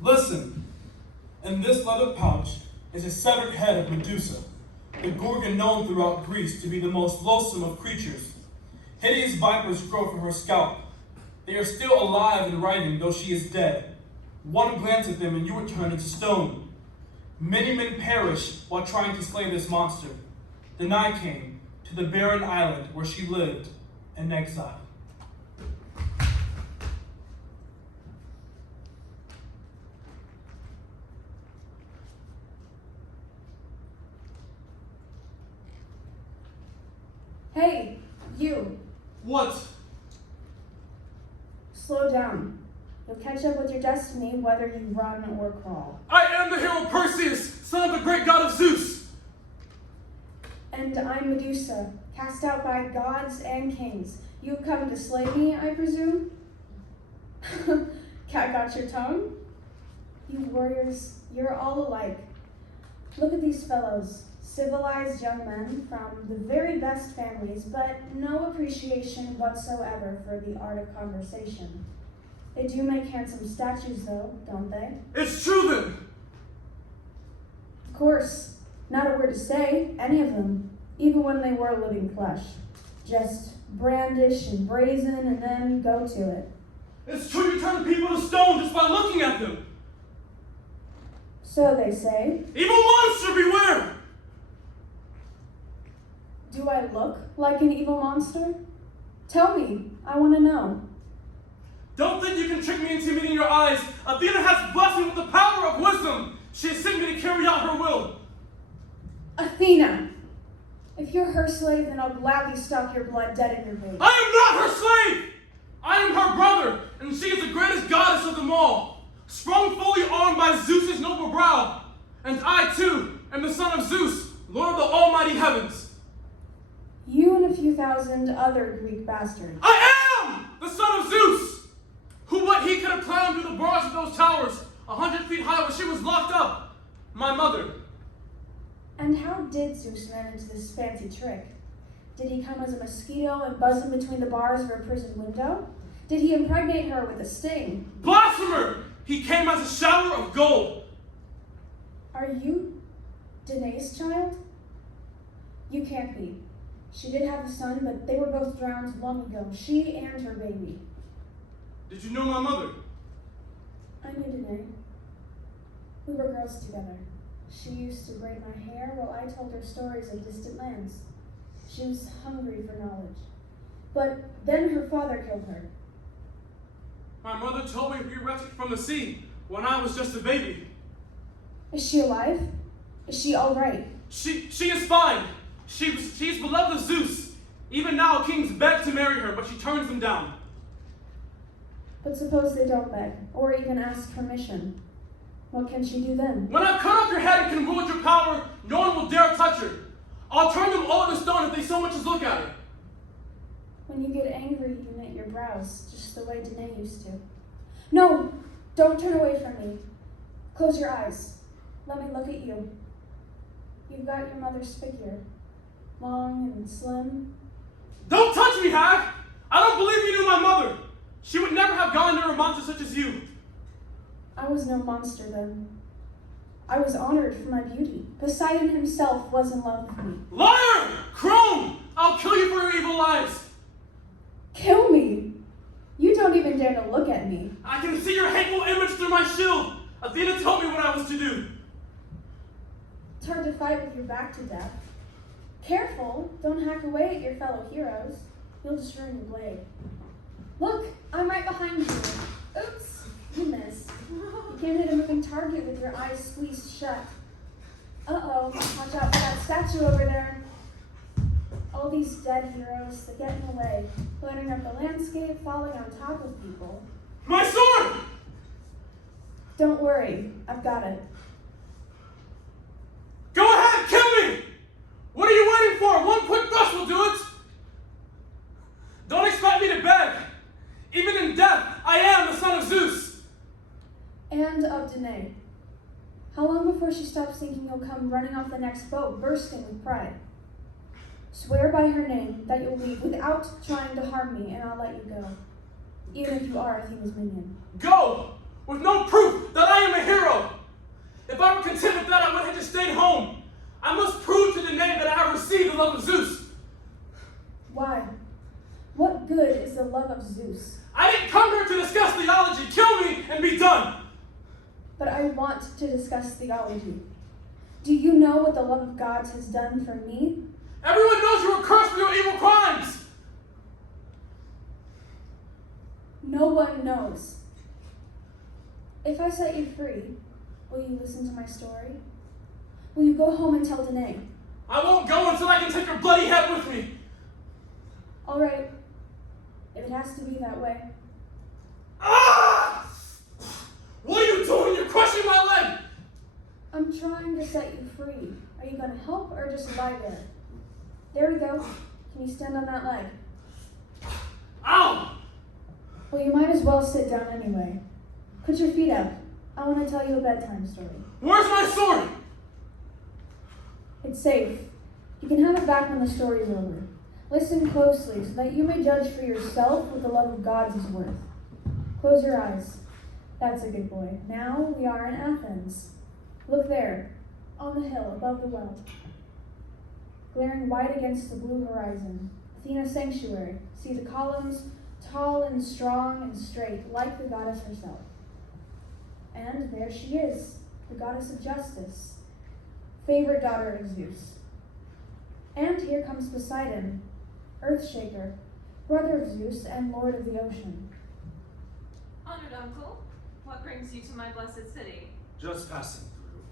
Listen, in this leather pouch is a severed head of Medusa, the gorgon known throughout Greece to be the most loathsome of creatures. Hideous vipers grow from her scalp. They are still alive and writhing, though she is dead. One glance at them and you are turned into stone. Many men perish while trying to slay this monster. Then I came to the barren island where she lived in exile. Hey, you. What? Slow down. You'll catch up with your destiny whether you run or crawl. I am the hero Perseus, son of the great god of Zeus. And I'm Medusa, cast out by gods and kings. You've come to slay me, I presume? Cat got your tongue? You warriors, you're all alike. Look at these fellows. Civilized young men from the very best families, but no appreciation whatsoever for the art of conversation. They do make handsome statues, though, don't they? It's true then. Of course. Not a word to say, any of them, even when they were living flesh. Just brandish and brazen and then go to it. It's true you turn people to stone just by looking at them. So they say. Evil monster, beware! Do I look like an evil monster? Tell me, I want to know. Don't think you can trick me into meeting your eyes. Athena has blessed me with the power of wisdom. She has sent me to carry out her will. Athena! If you're her slave, then I'll gladly stop your blood dead in your veins. I am not her slave! I am her brother, and she is the greatest goddess of them all, sprung fully armed by Zeus's noble brow. And I, too, am the son of Zeus, Lord of the almighty heavens. You and a few thousand other Greek bastards. I am the son of Zeus, who but he could have climbed through the bars of those towers, 100 feet high, where she was locked up, my mother. And how did Zeus manage this fancy trick? Did he come as a mosquito and buzz in between the bars of her prison window? Did he impregnate her with a sting? Blasphemer! He came as a shower of gold. Are you Danae's child? You can't be. She did have a son, but they were both drowned long ago, she and her baby. Did you know my mother? I knew Danae. We were girls together. She used to braid my hair while I told her stories of distant lands. She was hungry for knowledge. But then her father killed her. My mother told me to be rescued from the sea when I was just a baby. Is she alive? Is she all right? She is fine. She is beloved of Zeus. Even now kings beg to marry her, but she turns them down. But suppose they don't beg, or even ask permission. What can she do then? When I cut off your head and can wield your power, no one will dare touch her. I'll turn them all to stone if they so much as look at her. When you get angry, you knit your brows, just the way Danae used to. No, don't turn away from me. Close your eyes. Let me look at you. You've got your mother's figure, long and slim. Don't touch me, hag! I don't believe you knew my mother. She would never have gone near a monster such as you. I was no monster then. I was honored for my beauty. Poseidon himself was in love with me. Liar! Crone! I'll kill you for your evil lies. Kill me? You don't even dare to look at me. I can see your hateful image through my shield. Athena told me what I was to do. It's hard to fight with your back to death. Careful, don't hack away at your fellow heroes. You'll just ruin your blade. Look, I'm right behind you. Oops, you missed. You can't hit a moving target with your eyes squeezed shut. Uh-oh, watch out for that statue over there. All these dead heroes that get in the way, cluttering up the landscape, falling on top of people. My sword! Don't worry, I've got it. Go ahead, kill me! What are you waiting for? One quick thrust will do it! Don't expect me to beg. Even in death, I am the son of Zeus. And of Danae. How long before she stops yourself thinking you'll come running off the next boat, bursting with pride. Swear by her name that you'll leave without trying to harm me, and I'll let you go, even if you are Athena's minion. Go! With no proof that I am a hero! If I were content with that, I would have just stayed home. I must prove to the name that I have received the love of Zeus. Why? What good is the love of Zeus? I didn't come here to discuss theology. Kill me and be done. But I want to discuss theology. Do you know what the love of God has done for me? Everyone knows you were cursed for your evil crimes. No one knows. If I set you free, will you listen to my story? Will you go home and tell Danae? I won't go until I can take your bloody head with me. All right, if it has to be that way. Ah! What are you doing? You're crushing my leg. I'm trying to set you free. Are you going to help or just lie there? There we go. Can you stand on that leg? Ow! Well, you might as well sit down anyway. Put your feet up. I want to tell you a bedtime story. Where's my sword? It's safe. You can have it back when the story's over. Listen closely so that you may judge for yourself what the love of God is worth. Close your eyes. That's a good boy. Now we are in Athens. Look there, on the hill above the well. Glaring white against the blue horizon, Athena's sanctuary. See the columns, tall and strong and straight, like the goddess herself. And there she is, the goddess of justice, favorite daughter of Zeus. And here comes Poseidon, Earthshaker, brother of Zeus and lord of the ocean. Honored uncle, what brings you to my blessed city? Just passing through.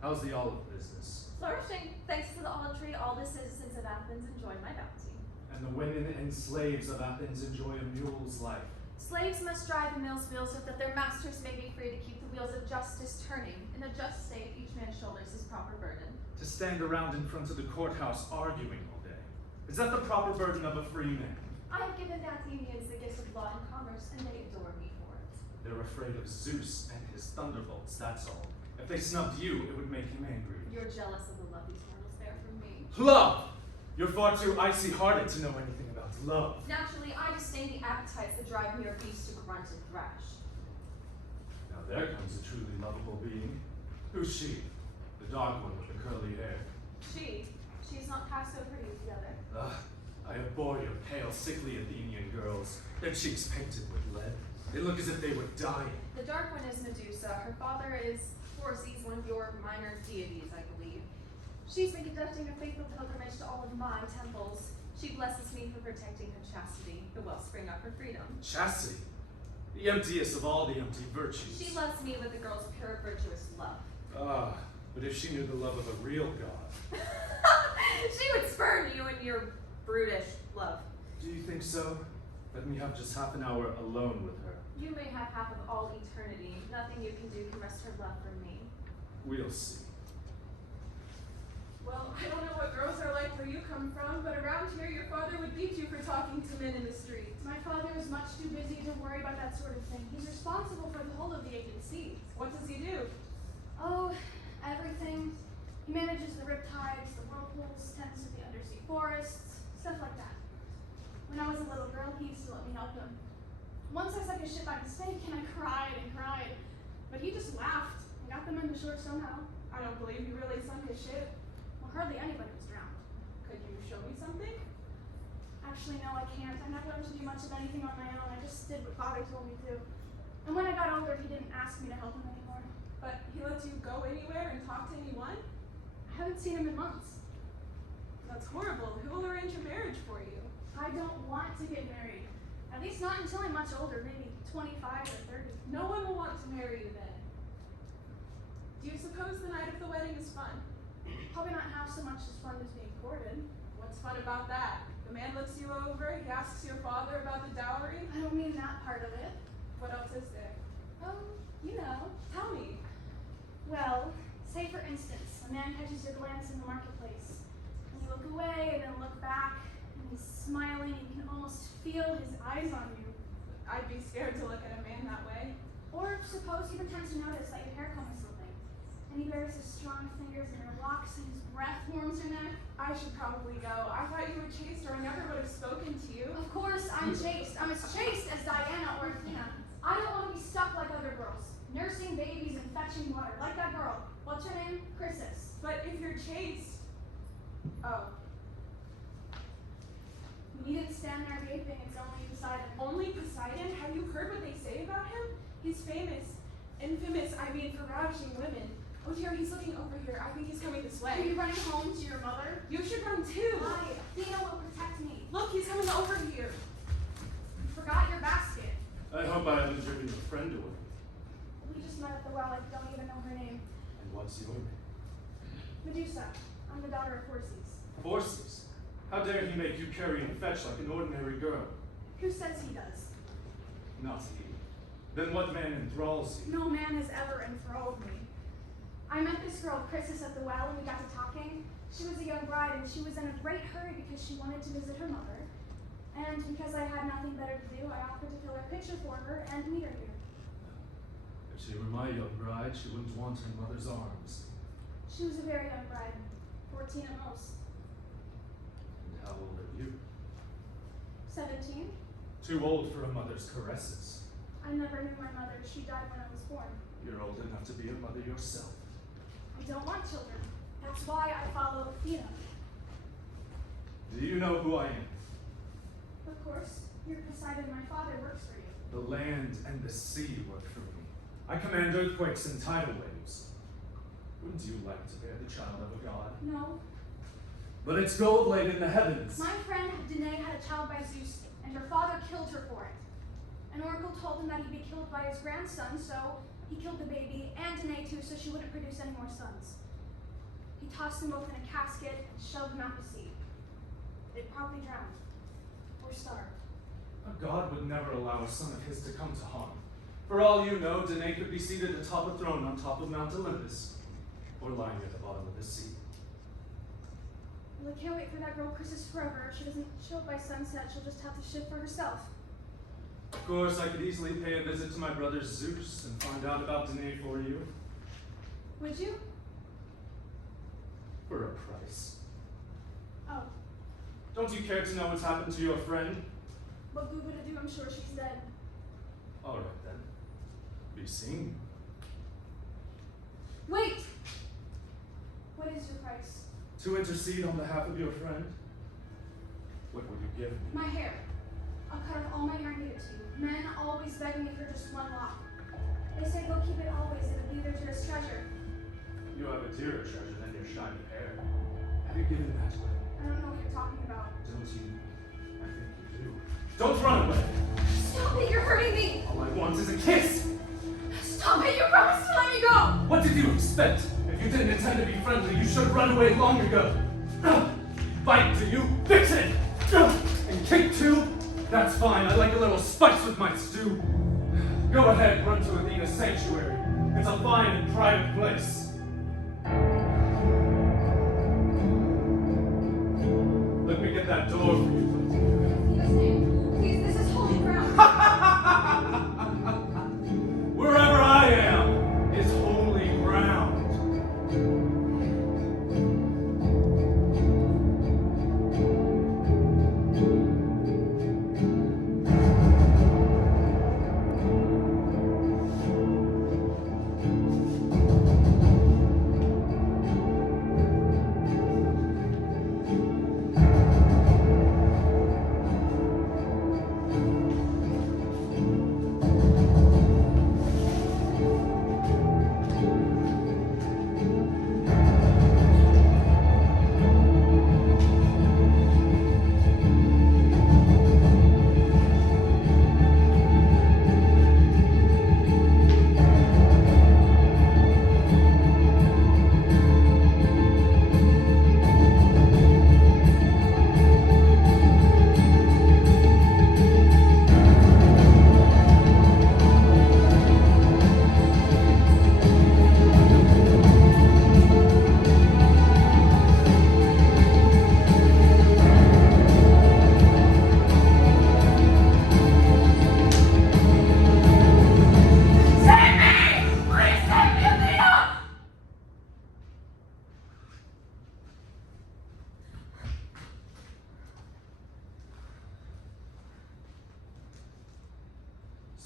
How's the olive business? Flourishing, thanks to the olive tree, all the citizens of Athens enjoy my bounty. And the women and slaves of Athens enjoy a mule's life. Slaves must drive the mill's wheels so that their masters may be free to keep the wheels of justice turning. In a just state, each man shoulders his proper burden. To stand around in front of the courthouse arguing all day. Is that the proper burden of a free man? I have given the Athenians the gifts of law and commerce, and they adore me for it. They're afraid of Zeus and his thunderbolts, that's all. If they snubbed you, it would make him angry. You're jealous of the love these mortals bear from me. Love! You're far too icy-hearted to know anything about love. Naturally, I disdain the appetites that drive mere beasts to grunt and thrash. Now there comes a truly lovable being. Who's she? The dark one with the curly hair. She's not half so pretty as the other. Ugh, I abhor your pale, sickly Athenian girls. Their cheeks painted with lead. They look as if they were dying. The Dark One is Medusa. Her father is Phorcys, one of your minor deities, I believe. She's been conducting a faithful pilgrimage to all of my temples. She blesses me for protecting her chastity, the wellspring of her freedom. Chastity. The emptiest of all the empty virtues. She loves me with a girl's pure, virtuous love. Ah, but if she knew the love of a real god. She would spurn you in your brutish love. Do you think so? Let me have just half an hour alone with her. You may have half of all eternity. Nothing you can do can wrest her love from me. We'll see. Well, I don't know what girls are like where you come from, but around here your father would beat you for talking to men in the street. My father is much too busy to worry about that sort of thing. He's responsible for the whole of the agency. What does he do? Oh, everything. He manages the riptides, the whirlpools, tends to the undersea forests, stuff like that. When I was a little girl, he used to let me help him. Once I sunk a ship by mistake and I cried and cried, but he just laughed and got them into shore somehow. I don't believe he really sunk his ship. Well, hardly anybody was drowned. Could you show me something? Actually, no, I can't. I never learned to do much of anything on my own. I just did what father told me to. And when I got older, he didn't ask me to help him anymore. But he lets you go anywhere and talk to anyone? I haven't seen him in months. That's horrible. Who will arrange a marriage for you? I don't want to get married. At least not until I'm much older, maybe 25 or 30. No one will want to marry you then. Do you suppose the night of the wedding is fun? Probably not half so much as fun as being courted. What's fun about that? The man looks you over, he asks your father about the dowry. I don't mean that part of it. What else is there? You know. Tell me. Well, say for instance, a man catches your glance in the marketplace. And you look away and then look back, and he's smiling, and you can almost feel his eyes on you. I'd be scared to look at a man that way. Or suppose he pretends to notice that your hair comb is slipping. And he bears his strong fingers in her locks, and his breath warms her neck. I should probably go. I thought you were chaste, or I never would have spoken to you. Of course, I'm chaste. I'm as chaste as Diana or Athena. I don't want to be stuck like other girls, nursing babies and fetching water, like that girl. What's her name? Chrysis. But if you're chaste... Oh. You needn't stand there gaping. It's only Poseidon. Only Poseidon? Have you heard what they say about him? He's famous. Infamous, I mean, for ravishing women. Oh dear, he's looking over here. I think he's coming this Are way. you running home to your mother? You should run too. Why? Athena will protect me. Look, he's coming over here. You forgot your basket. I hope I haven't driven your friend away. We just met at the well. I don't even know her name. And what's your name? Medusa. I'm the daughter of Phorcys. Forces. How dare he make you carry and fetch like an ordinary girl? Who says he does? Not he. Then what man enthralls you? No man has ever enthralled me. I met this girl, Chrysis, at the well, and we got to talking. She was a young bride, and she was in a great hurry because she wanted to visit her mother. And because I had nothing better to do, I offered to fill her pitcher for her and meet her here. If she were my young bride, she wouldn't want her mother's arms. She was a very young bride, 14 at most. And how old are you? 17? Too old for a mother's caresses. I never knew my mother. She died when I was born. You're old enough to be a mother yourself. I don't want children. That's why I follow Athena. Do you know who I am? Of course, you're Poseidon. My father works for you. The land and the sea work for me. I command earthquakes and tidal waves. Wouldn't you like to bear the child of a god? No. But it's gold laid in the heavens. My friend Danae had a child by Zeus, and her father killed her for it. An oracle told him that he'd be killed by his grandson, so he killed the baby and Danae too, so she wouldn't produce any more sons. He tossed them both in a casket and shoved them out to sea. They'd probably drowned or starved. A god would never allow a son of his to come to harm. For all you know, Danae could be seated atop a throne on top of Mount Olympus, or lying at the bottom of the sea. Well, I can't wait for that girl Chrysis forever. If she doesn't show up by sunset, she'll just have to shift for herself. Of course, I could easily pay a visit to my brother Zeus and find out about Danae for you. Would you? For a price. Oh, Don't you care to know what's happened to your friend? what good would it do? I'm sure she's dead. All right then. Be seen. Wait! What is your price? To intercede on behalf of your friend? What will you give me? My hair. I'll cut off all my hair and give it to you. Men always beg me for just one lock. They say go keep it always. It'll be their dearest treasure. You have a dearer treasure than your shiny hair. Have you given that away? I don't know what you're talking about. Don't you? I think you do. Don't run away! Stop it! You're hurting me! All I want is a kiss! Stop it! You promised to let me go! What did you expect? If you didn't intend to be friendly, you should have run away long ago. Bite, do you? Fix it! And kick too? That's fine. I like a little spice with my stew. Go ahead, run to Athena's sanctuary. It's a fine and private place. Let me get that door for you. In Athena's name. Please, this is holy ground. Wherever I am is holy ground.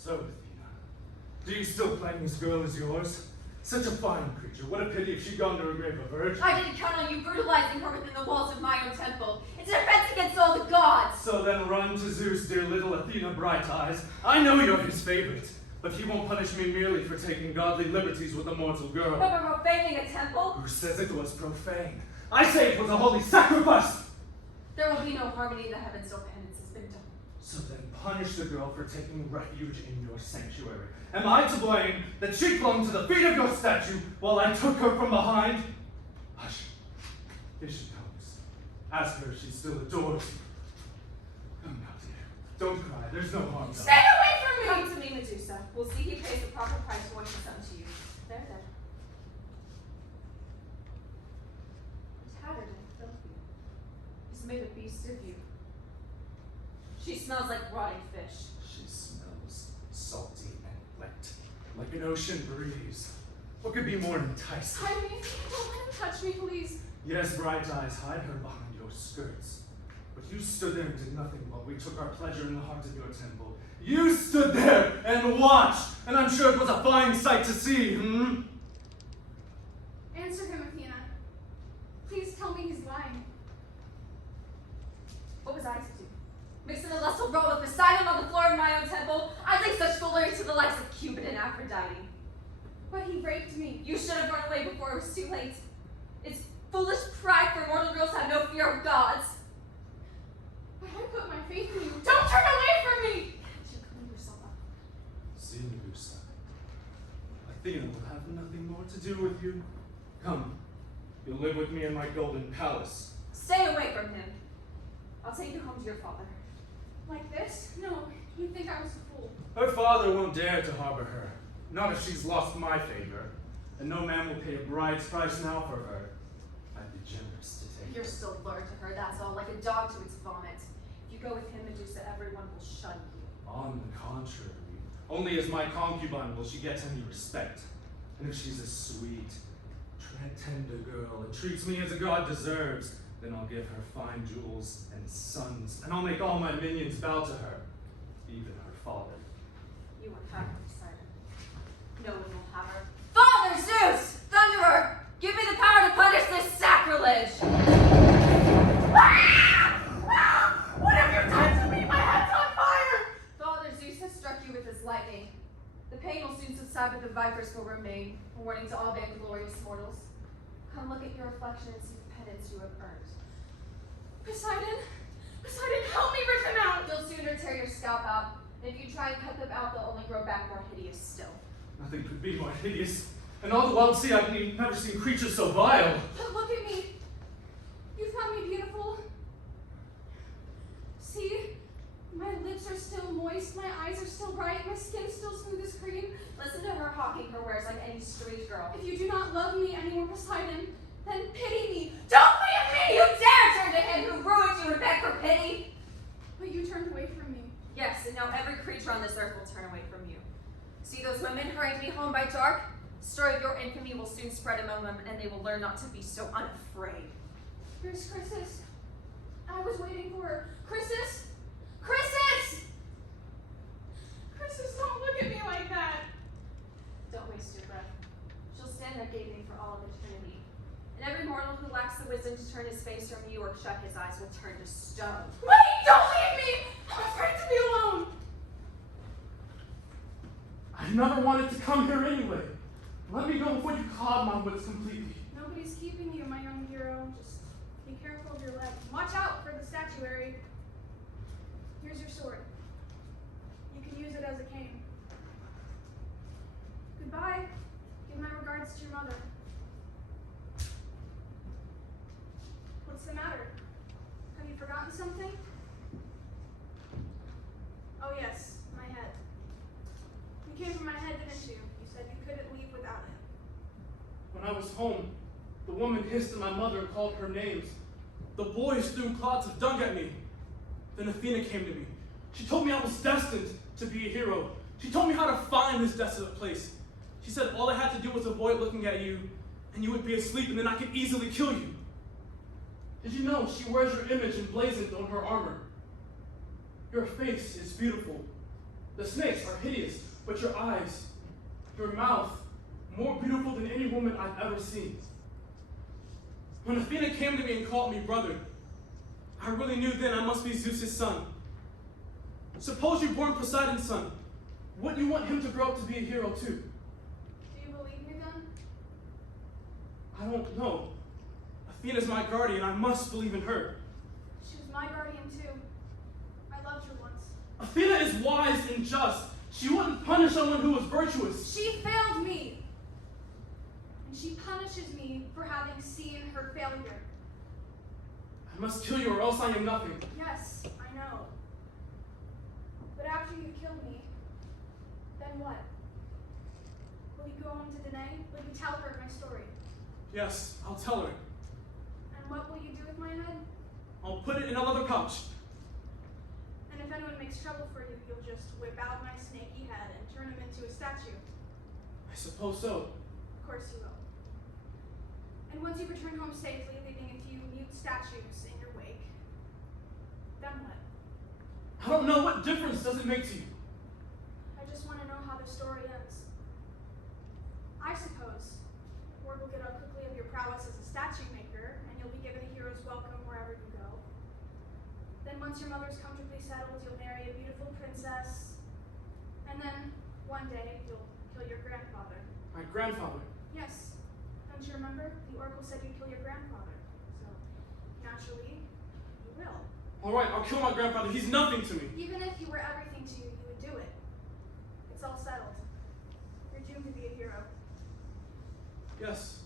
So, Athena, do you still claim this girl as yours? Such a fine creature. What a pity if she'd gone to her grave a virgin. I didn't count on you brutalizing her within the walls of my own temple. It's an offense against all the gods. So then run to Zeus, dear little Athena Bright Eyes. I know you're his favorite, but he won't punish me merely for taking godly liberties with a mortal girl. But for profaning a temple, Who says it was profane? I say it was a holy sacrifice! there will be no harmony in the heavens till penance has been done. So then punish the girl for taking refuge in your sanctuary. Am I to blame that she clung to the feet of your statue while I took her from behind? Hush. Here she comes. Ask her if she still adores you. Come now, dear. Don't cry. There's no harm done. Stay away from me! Come to me, Medusa. We'll see he pays the proper price for what he's done to you. There. He's tattered and filthy. He's made a beast of you. She smells like rotting fish. She smells salty and wet, like an ocean breeze. What could be more enticing? Hide me. Don't let him touch me, please. Yes, Bright Eyes, hide her behind your skirts. But you stood there and did nothing while we took our pleasure in the heart of your temple. You stood there and watched, and I'm sure it was a fine sight to see, Answer him, Athena. Please tell me he's lying. What was I to do? Mix in a lustful row with Poseidon on the floor of my own temple? I leave such foolery to the likes of Cupid and Aphrodite. But he raped me. You should have run away before it was too late. It's foolish pride for mortal girls to have no fear of gods. But I put my faith in you. Don't turn away from me! Can't you clean yourself up? See, Medusa. Athena will have nothing more to do with you. Come, you'll live with me in my golden palace. Stay away from him. I'll take you home to your father. Like this? No, you'd think I was a fool. Her father won't dare to harbor her. Not if she's lost my favor. And no man will pay a bride's price now for her. I'd be generous to take You're her. still lured to her, that's all, like a dog to its vomit. If you go with him, Medusa, everyone will shun you. On the contrary, only as my concubine will she get any respect. And if she's a sweet, tender girl and treats me as a god deserves, then I'll give her fine jewels and sons, and I'll make all my minions bow to her, even her father. You won't have her, Poseidon. No one will have her. Father Zeus! Thunderer! Give me the power to punish this sacrilege! What have you done to me? My head's on fire! Father Zeus has struck you with his lightning. The pain will soon subside, but the vipers will remain, a warning to all vainglorious mortals. Come look at your reflection and see the penance you have earned. Poseidon? Poseidon, help me rip him out! You'll sooner tear your scalp out, and if you try and cut them out, they'll only grow back more hideous still. Nothing could be more hideous. In all the wild sea, I've never seen creatures so vile. But look at me. You found me beautiful. See? My lips are still moist, my eyes are still bright, my skin's still smooth as cream. Listen to her hawking her wares like any street girl. If you do not love me anymore, Poseidon, then pity me. Don't leave me! You dare turn to him who ruined you and beg for pity! But you turned away from me. Yes, and now every creature on this earth will turn away from you. See those women hurrying me home by dark? The story of your infamy will soon spread among them, and they will learn not to be so unafraid. Here's Chrysis. I was waiting for her. Chrysis! Chrysis! Chrysis, don't look at me like that. Don't waste your breath. She'll stand there gaping for all of eternity. And every mortal who lacks the wisdom to turn his face from you or shut his eyes will turn to stone. Wait! Don't leave me! I'm afraid to be alone. I never wanted to come here anyway. Let me go before you clog my wits completely. Nobody's keeping you, my young hero. Just be careful of your legs. Watch out for the statuary. Here's your sword. You can use it as a cane. Goodbye. Give my regards to your mother. What's the matter? Have you forgotten something? Oh yes, my head. You came for my head, didn't you? You said you couldn't leave without it. When I was home, the woman hissed at my mother and called her names. The boys threw clods of dung at me. Then Athena came to me. She told me I was destined to be a hero. She told me how to find this desolate place. She said all I had to do was avoid looking at you, and you would be asleep, and then I could easily kill you. Did you know she wears your image emblazoned on her armor? Your face is beautiful, The snakes are hideous, but your eyes, your mouth, more beautiful than any woman I've ever seen. When Athena came to me and called me brother, I really knew then I must be Zeus's son. Suppose you're born Poseidon's son. Wouldn't you want him to grow up to be a hero too? Do you believe me then? I don't know. Athena's my guardian. I must believe in her. She was my guardian too. I loved her once. Athena is wise and just. She wouldn't punish someone who was virtuous. She failed me! And she punishes me for having seen her failure. I must kill you or else I am nothing. Yes, I know. But after you kill me, then what? Will you go home to Danae? Will you tell her my story? Yes, I'll tell her. And what will you do with my head? I'll put it in a leather pouch. And if anyone makes trouble for you, you'll just whip out my snaky head and turn him into a statue. I suppose so. Of course you will. And once you return home safely, leaving a few mute statues in your wake, then what? I don't know. What difference does it make to you? I just want to know how the story ends. I suppose word will get out quickly of your prowess as a statue maker, and you'll be given a hero's welcome wherever you go. Then once your mother's comfortably settled, you'll marry a beautiful princess, and then one day you'll kill your grandfather. My grandfather. Yes. Don't you remember? The oracle said you'd kill your grandfather. So, naturally, you will. All right, I'll kill my grandfather. He's nothing to me. Even if he were everything to you, you would do it. It's all settled. You're doomed to be a hero. Yes,